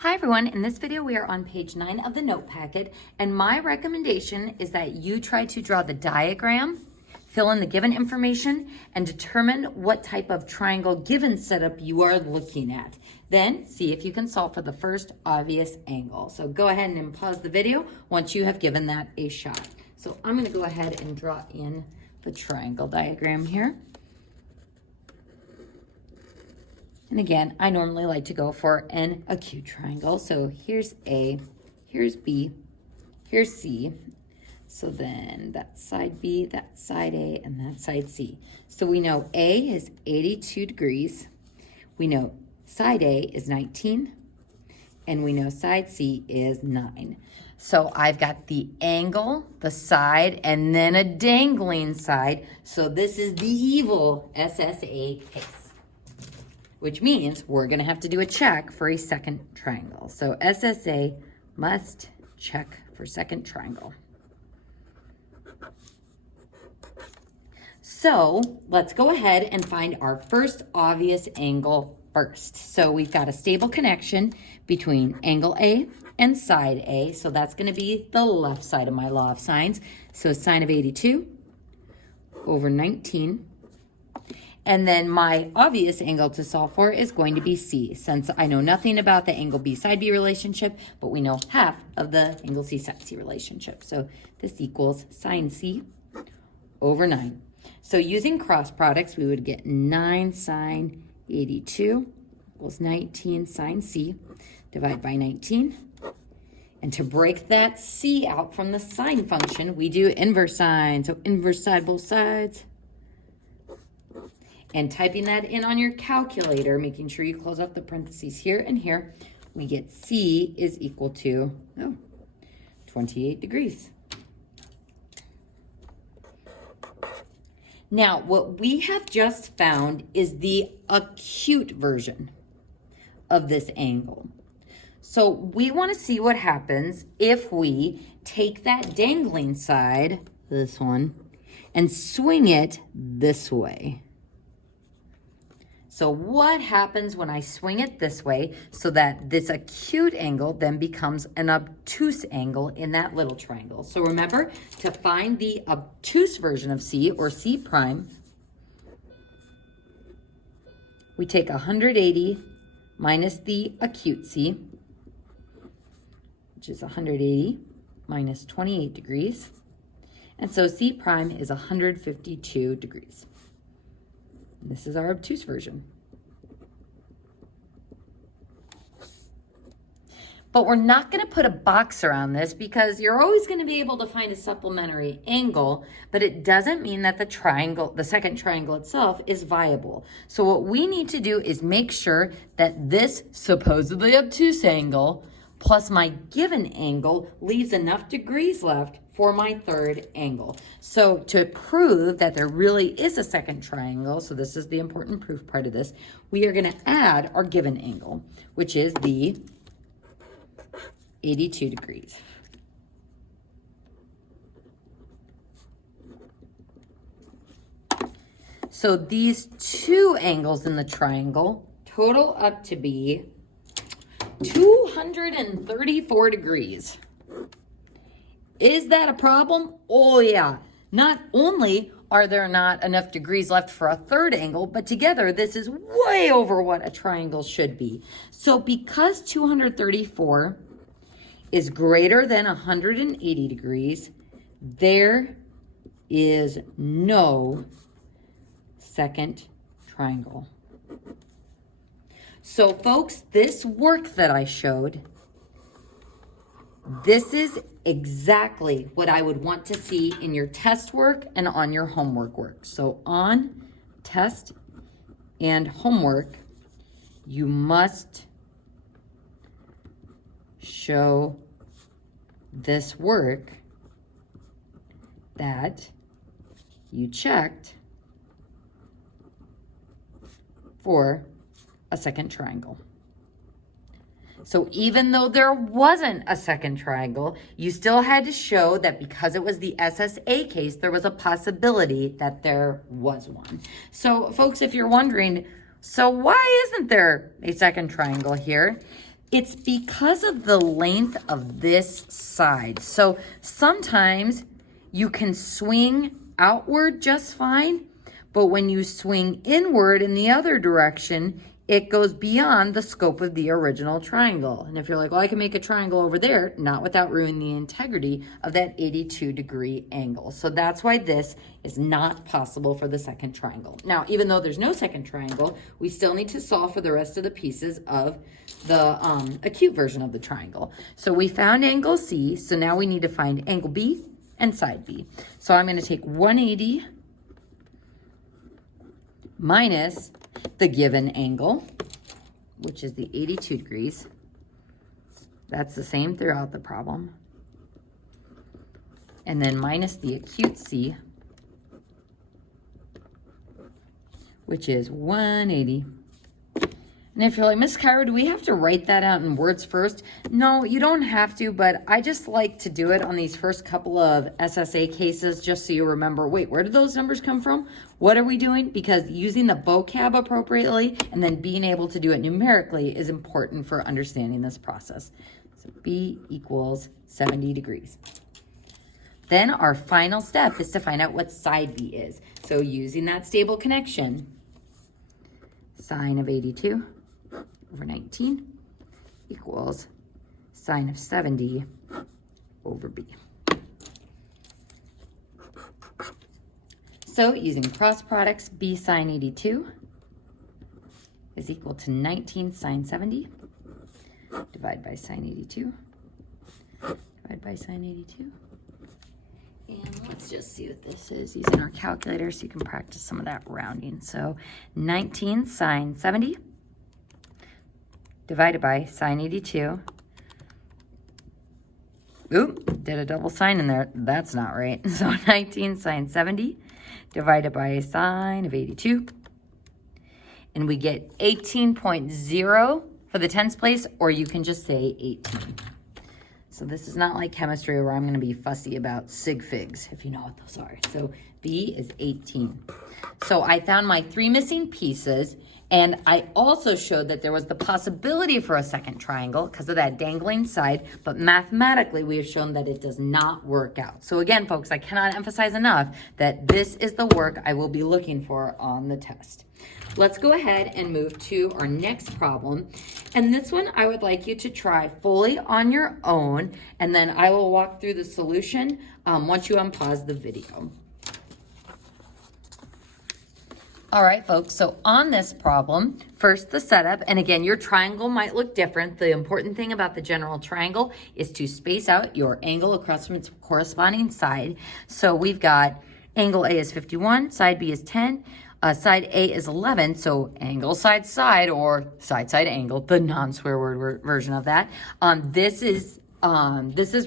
Hi everyone, in this video we are on page 9 of the note packet, and my recommendation is that you try to draw the diagram, fill in the given information, and determine what type of triangle given setup you are looking at. Then see if you can solve for the first obvious angle. So go ahead and pause the video once you have given that a shot. So I'm going to go ahead and draw in the triangle diagram here. And again, I normally like to go for an acute triangle. So here's A, here's B, here's C. So then that's side B, that's side A, and that's side C. So we know A is 82 degrees. We know side A is 19. And we know side C is 9. So I've got the angle, the side, and then a dangling side. So this is the evil SSA case, which means we're going to have to do a check for a second triangle. So SSA must check for second triangle. So let's go ahead and find our first obvious angle first. So we've got a stable connection between angle A and side A. So that's going to be the left side of my law of sines. So sine of 82 over 19. And then my obvious angle to solve for is going to be C, since I know nothing about the angle B side B relationship, but we know half of the angle C side C relationship. So this equals sine C over 9. So using cross products, we would get 9 sine 82 equals 19 sine C, divide by 19. And to break that C out from the sine function, we do inverse sine. So inverse side both sides. And typing that in on your calculator, making sure you close off the parentheses here and here, we get C is equal to 28 degrees. Now, what we have just found is the acute version of this angle. So we want to see what happens if we take that dangling side, this one, and swing it this way. So what happens when I swing it this way so that this acute angle then becomes an obtuse angle in that little triangle? So remember, to find the obtuse version of C, or C prime, we take 180 minus the acute C, which is 180 minus 28 degrees. And so C prime is 152 degrees. This is our obtuse version. But we're not going to put a box around this because you're always going to be able to find a supplementary angle, but it doesn't mean that the triangle, the second triangle itself, is viable. So what we need to do is make sure that this supposedly obtuse angle plus my given angle leaves enough degrees left for my third angle. So to prove that there really is a second triangle, so this is the important proof part of this, we are going to add our given angle, which is the 82 degrees. So these two angles in the triangle total up to be 234 degrees. Is that a problem? Oh yeah. Not only are there not enough degrees left for a third angle, but together this is way over what a triangle should be. So because 234 is greater than 180 degrees, there is no second triangle. So folks, this work that I showed, this is exactly what I would want to see in your test work and on your homework work. So on test and homework, you must show this work that you checked for a second triangle. So even though there wasn't a second triangle, you still had to show that because it was the SSA case, there was a possibility that there was one. So folks, if you're wondering, so why isn't there a second triangle here? It's because of the length of this side. So sometimes you can swing outward just fine, but when you swing inward in the other direction, it goes beyond the scope of the original triangle. And if you're like, well, I can make a triangle over there, not without ruining the integrity of that 82-degree angle. So that's why this is not possible for the second triangle. Now, even though there's no second triangle, we still need to solve for the rest of the pieces of the acute version of the triangle. So we found angle C, so now we need to find angle B and side B. So I'm going to take 180 minus the given angle, which is the 82 degrees. That's the same throughout the problem. And then minus the acute C, which is 180. And if you're like, Miss Kyra, do we have to write that out in words first? No, you don't have to, but I just like to do it on these first couple of SSA cases just so you remember, wait, where did those numbers come from? What are we doing? Because using the vocab appropriately and then being able to do it numerically is important for understanding this process. So B equals 70 degrees. Then our final step is to find out what side B is. So using that stable connection, sine of 82 over 19 equals sine of 70 over B. So using cross products, B sine 82 is equal to 19 sine 70. Divide by sine 82. Divide by sine 82. And let's just see what this is using our calculator so you can practice some of that rounding. So 19 sine 70 divided by sine 82. Oop, did a double sign in there. That's not right. So 19 sine 70 divided by sine of 82. And we get 18.0 for the tens place, or you can just say 18. So this is not like chemistry where I'm going to be fussy about sig figs, if you know what those are. So B is 18. So I found my 3 missing pieces, and I also showed that there was the possibility for a second triangle because of that dangling side, but mathematically we have shown that it does not work out. So again, folks, I cannot emphasize enough that this is the work I will be looking for on the test. Let's go ahead and move to our next problem. And this one I would like you to try fully on your own, and then I will walk through the solution once you unpause the video. All right, folks, so on this problem, first the setup, and again, your triangle might look different. The important thing about the general triangle is to space out your angle across from its corresponding side. So we've got angle A is 51, side B is 10, side A is 11, so angle side side, or side side angle, the non-swear word version of that. This is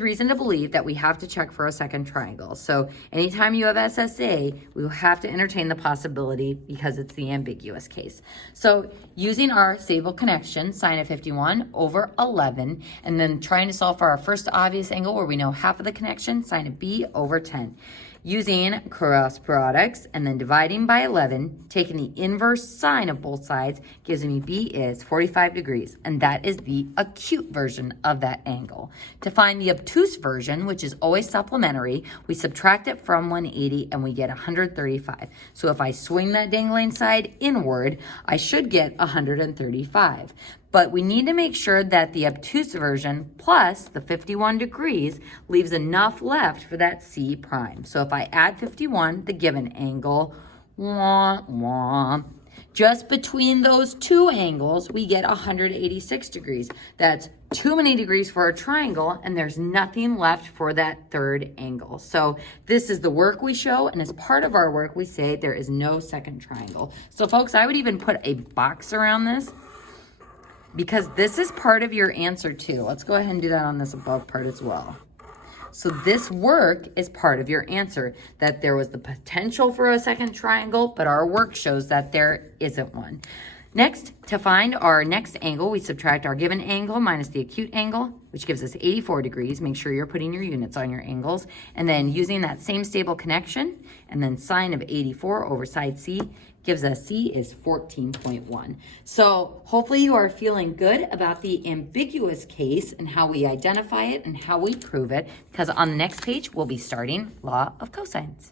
reason to believe that we have to check for a second triangle. So anytime you have SSA, we will have to entertain the possibility because it's the ambiguous case. So using our stable connection, sine of 51 over 11, and then trying to solve for our first obvious angle where we know half of the connection, sine of B over 10. Using cross products and then dividing by 11, taking the inverse sine of both sides gives me B is 45 degrees, and that is the acute version of that angle. To find the obtuse version, which is always supplementary, we subtract it from 180 and we get 135. So if I swing that dangling side inward, I should get 135. But we need to make sure that the obtuse version plus the 51 degrees leaves enough left for that C prime. So if I add 51, the given angle, just between those two angles, we get 186 degrees. That's too many degrees for a triangle, and there's nothing left for that third angle. So this is the work we show, and as part of our work, we say there is no second triangle. So folks, I would even put a box around this, because this is part of your answer too. Let's go ahead and do that on this above part as well. So this work is part of your answer, that there was the potential for a second triangle, but our work shows that there isn't one. Next, to find our next angle, we subtract our given angle minus the acute angle, which gives us 84 degrees. Make sure you're putting your units on your angles. And then using that same stable connection, and then sine of 84 over side C gives us C is 14.1. So hopefully you are feeling good about the ambiguous case and how we identify it and how we prove it, because on the next page, we'll be starting law of cosines.